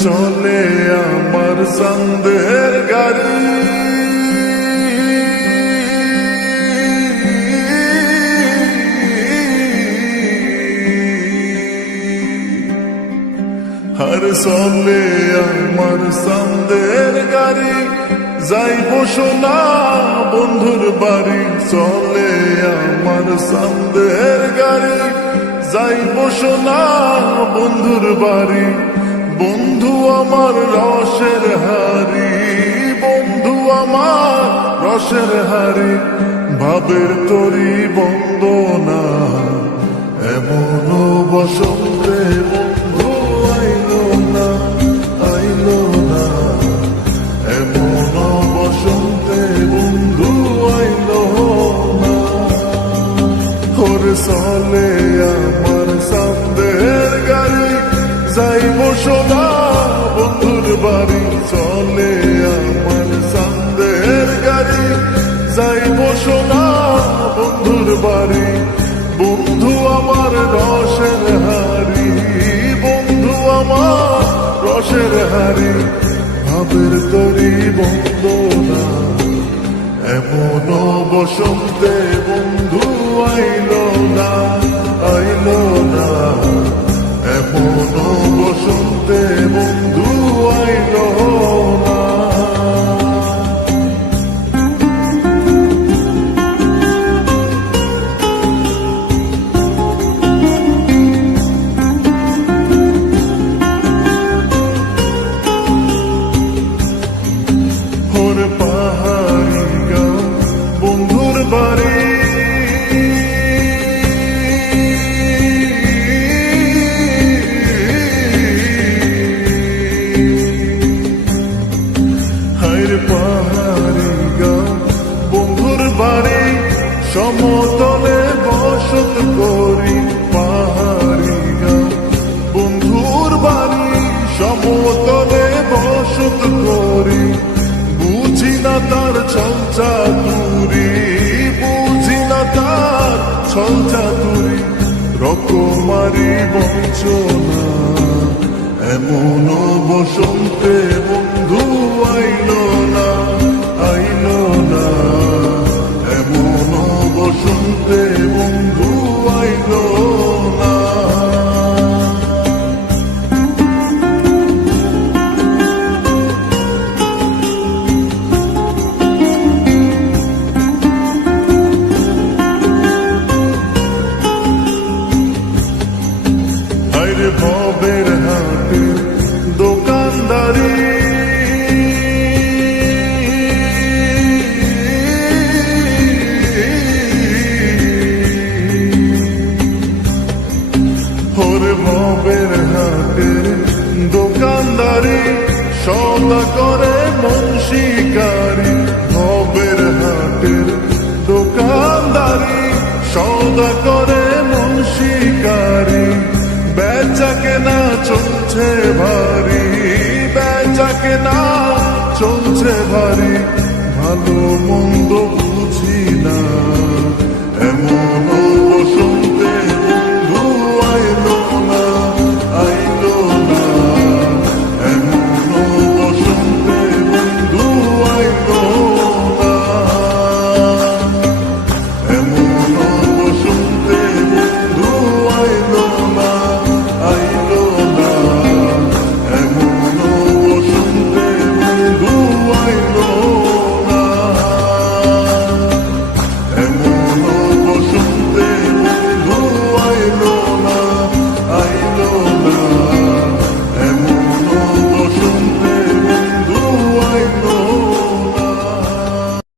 চলে আমার সন্দের গাড়ি, আর চলে আমার সন্দের গাড়ি, যাইব সোনা বন্ধুর বাড়ি। চলে আমার সন্দের গাড়ি, যাইব সোনা বন্ধুর বাড়ি। বন্ধু আমার রসের হারি, বন্ধু আমার রসের হারি, ভাবের তরি বন্দনা এমন বসন্তে বন্ধু আইলো না, আইলো না, এমন বসন্তে বন্ধু আইলো না। ওরে চলে আমার সন্দের গাড়ি, যাইব সোনা বন্ধুর বাড়ি। চলে আমার সন্দের গাড়ি, যাইব সোনা বন্ধুর বাড়ি। বন্ধু আমার রসের হারি, বন্ধু আমার রসের হারি, ভাবের তরি বন্দনা এমন বসন্তে বন্ধু আইলো না, আইলো না, এমন বসন্তে বন্ধু আইলো না। ওরে পাহাড়ি গাঁও বন্ধুর বাড়ি, পাহাড়ি গাঁও বন্ধুর বাড়ি, সমতলে বসত করি। পাহাড়ি গাঁও বন্ধুর বাড়ি, সমতলে বসত করি। বুঝি না তার ছল চাতুরি, বুঝি না তার ছল চাতুরি, রকমারি বঞ্চনা এমন বসন্তে বন্ধু আইলো না, আইলো না, এমন বসন্তে বন্ধু আইলো না। হায়রে ভবের হাটে দোকানদারি, ওরে ভবের হাটে দোকানদারি, সদা করে মন শিকারি। ভবের হাটের দোকানদারি, সদা করে মন শিকারি। বেচা কেনা চলছে ভারী, বেচা কেনা চলছে ভারী, ভালো মন্দ বুঝি না এমন